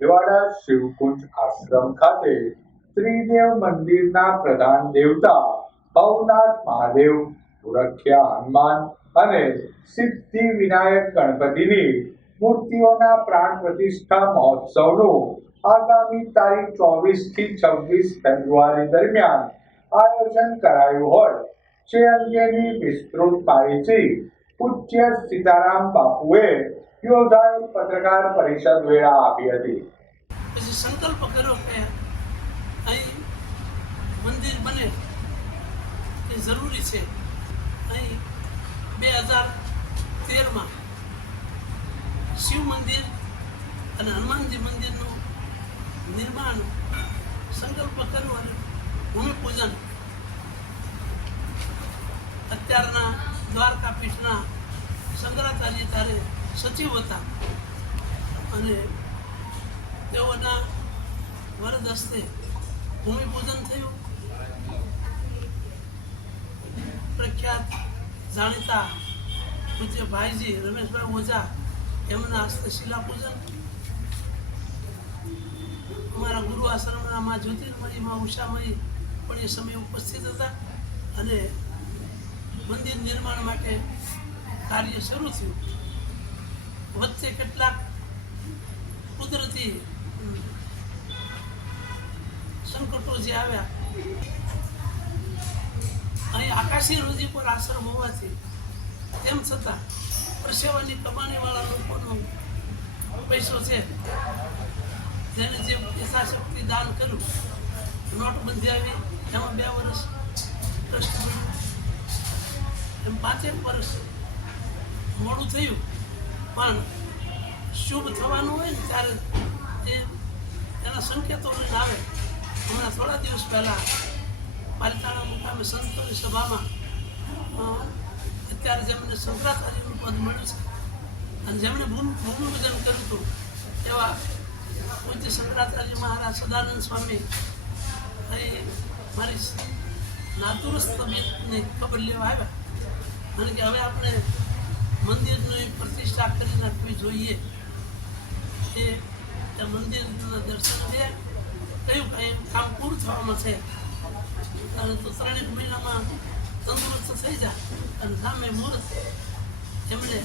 છેવાડા શિવકુંજ આશ્રમ ખાતે ત્રિદેવ મંદિરના પ્રધાન દેવતા ભવનાથ મહાદેવ સુરક્ષા હનુમાન અને સિદ્ધિ વિનાયક ગણપતિની મૂર્તિઓના પ્રાણ પ્રતિષ્ઠા મહોત્સવનું આગામી તારીખ ચોવીસથી છવ્વીસ ફેબ્રુઆરી દરમિયાન આયોજન કરાયું હોય. જે અંગેની વિસ્તૃત માહિતી પૂજ્ય સીતારામ બાપુએ યોજાયેલ પત્રકાર પરિષદ વેળા આપી હતી. પછી સંકલ્પ કર્યો કે અહીં મંદિર બને એ જરૂરી છે. અહીં બે હજાર તેરમાં શિવ મંદિર અને હનુમાનજી મંદિરનું નિર્માણ સંકલ્પ કર્યો અને ભૂમિપૂજન અત્યારના દ્વારકા પીઠના શંકરાચાર્ય ત્યારે સચિવ હતા અને તેઓના વરદ હસ્તે ભૂમિપૂજન થયું. પ્રખ્યાત જાણીતા પૂજ્ય ભાઈજી રમેશભાઈ ઓઝા એમના હસ્તે શિલાપૂજન. અમારા ગુરુ આશ્રમના માં જ્યોતિર્મયી માં ઉષામયી પણ એ સમયે ઉપસ્થિત હતા અને મંદિર નિર્માણ માટે કાર્ય શરૂ થયું. વચ્ચે કેટલાક કુદરતી સંકટો જે આવ્યા, અહીં આકાશી રોજી પર આશ્રમ હોવાથી, તેમ છતાં પરસેવાની કમાણીવાળા લોકોનો પૈસો છે. જેને જે યથાશક્તિ દાન કર્યું, નોટબંધી આવી, એમાં બે વર્ષ ટ્રસ્ટ બન્યું. એમ પાંચેક વર્ષ મોડું થયું. પણ શુભ થવાનું હોય ને ત્યારે જે એના સંકેતો લઈને આવે. હમણાં થોડા દિવસ પહેલાં પાલિતાણા મુકામે સંતોની સભામાં અત્યારે જેમને શંકરાચાર્યનું પદ મળ્યું છે, અને જેમણે ભૂમિ, ભૂમિપૂજન કર્યું હતું, એવા પૂજ્ય શંકરાચાર્ય મહારાજ સદાનંદ સ્વામી અહીં મારી નાતુરસ્ત તબિયતની ખબર લેવા આવ્યા. અને કે હવે આપણે મંદિરની પ્રતિષ્ઠા કરી નાખવી જોઈએ. એ મંદિરના દર્શન થયા કયું કાંઈ કામ પૂરું થવામાં છે. અને તો ત્રણેક મહિનામાં તંદુરસ્ત થઈ જાય અને સામે મુહૂર્ત. એમણે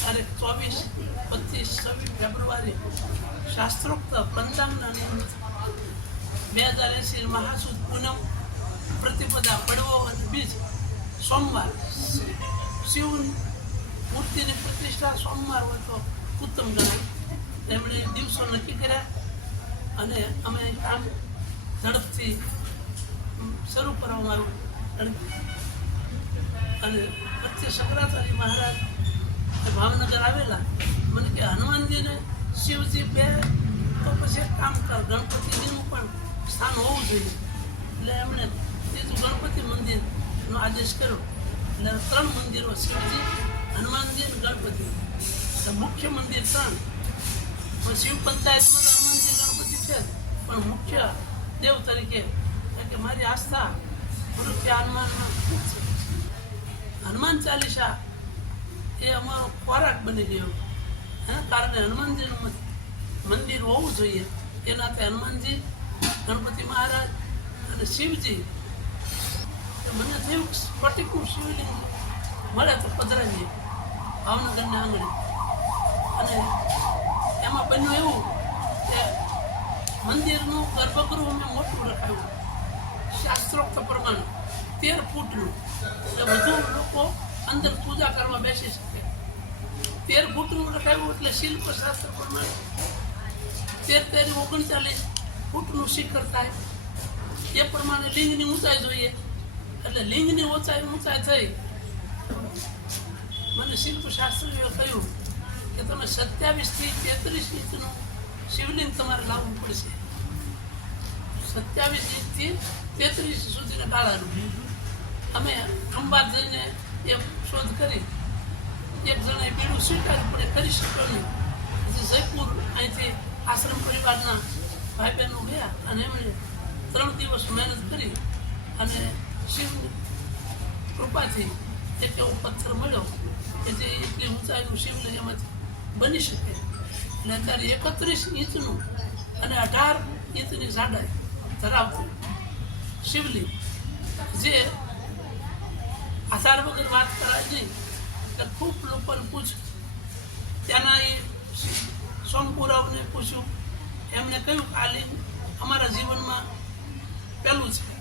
તારીખ ચોવીસ, પચીસ, છવ્વીસ ફેબ્રુઆરી શાસ્ત્રોક્ત પંચાંગના નિમિત્ત બે હજાર એંસી મહાસુદ પૂનમ પ્રતિપદા પડવો અને બીજ સોમવાર. શિવ મૂર્તિની પ્રતિષ્ઠા સોમવાર હોય તો ઉત્તમ ગણાય. તેમણે દિવસો નક્કી કર્યા અને અમે કામ ઝડપથી શરૂ કરવામાં આવ્યું અને વચ્ચે શંકરાચાર્ય મહારાજ ભાવનગર આવેલા, મને કે હનુમાનજીને શિવજી બે, તો પછી કામ કર. ગણપતિજીનું પણ સ્થાન હોવું જોઈએ. એટલે એમણે મંદિરનો આદેશ કર્યો. એટલે ત્રણ મંદિરો શિવજી, હનુમાનજી અને ગણપતિ. મુખ્ય મંદિર ત્રણ. પણ શિવ પંચાયતમાં તો હનુમાનજી ગણપતિ છે પણ મુખ્ય દેવ તરીકે કે મારી આસ્થા મૃત્યુ હનુમાનમાં ખૂબ છે. હનુમાન ચાલીસા એ અમારો ખોરાક બની ગયો. એના કારણે હનુમાનજીનું મંદિર હોવું જોઈએ. એનાથી હનુમાનજી, ગણપતિ મહારાજ અને શિવજી મને થયું સ્ફટિકનું શિવલિંગ મળે તો પધરાવીએ ભાવનગરના આંગણે. અને એમાં બન્યું એવું કે મંદિરનું ગર્ભગૃહ અમે મોટું રખાયું શાસ્ત્રોક્ત પ્રમાણે તેર ફૂટનું. એટલે વધુ લોકો અંદર પૂજા કરવા બેસી શકે. તેર ફૂટનું રખાયું એટલે શિલ્પ શાસ્ત્ર પ્રમાણે તેર તેર ઓગણચાલીસ ફૂટનું શિખર થાય. એ પ્રમાણે લિંગની ઊંચાઈ જોઈએ. એટલે લિંગની ઊંચાઈ ઊંચાઈ થઈ. મને શિલ્પશાસ્ત્રીઓ કહ્યું કે તમે સત્યાવીસથી તેત્રીસ ઇંચનું શિવલિંગ તમારે લાવવું પડશે. સત્યાવીસ ઇંચથી તેત્રીસ સુધીના ગાળાનું અમે ખંભાત જઈને એ શોધ કરી. એક જણાએ બીડું સ્વીકાર્યું, પણ એ કરી શક્યો નહીં. પછી જયપુર અહીંથી આશ્રમ પરિવારના ભાઈ બહેનો ગયા અને એમણે ત્રણ દિવસ મહેનત કરી અને શિવની કૃપાથી એક એવો પથ્થર મળ્યો કે જે એટલી ઊંચાઈનું શિવલિંગ એમાંથી બની શકે એટલે અત્યારે એકત્રીસ ઇંચનું અને અઢાર ઇંચની જાડાઈ ધરાવતું શિવલિંગ જે આધાર વગર વાત કરાય નહીં તો ખૂબ લોકોને પૂછ્યું ત્યાંના એ સોમપુરાવને પૂછ્યું એમને કહ્યું આ લિંગ અમારા જીવનમાં પહેલું છે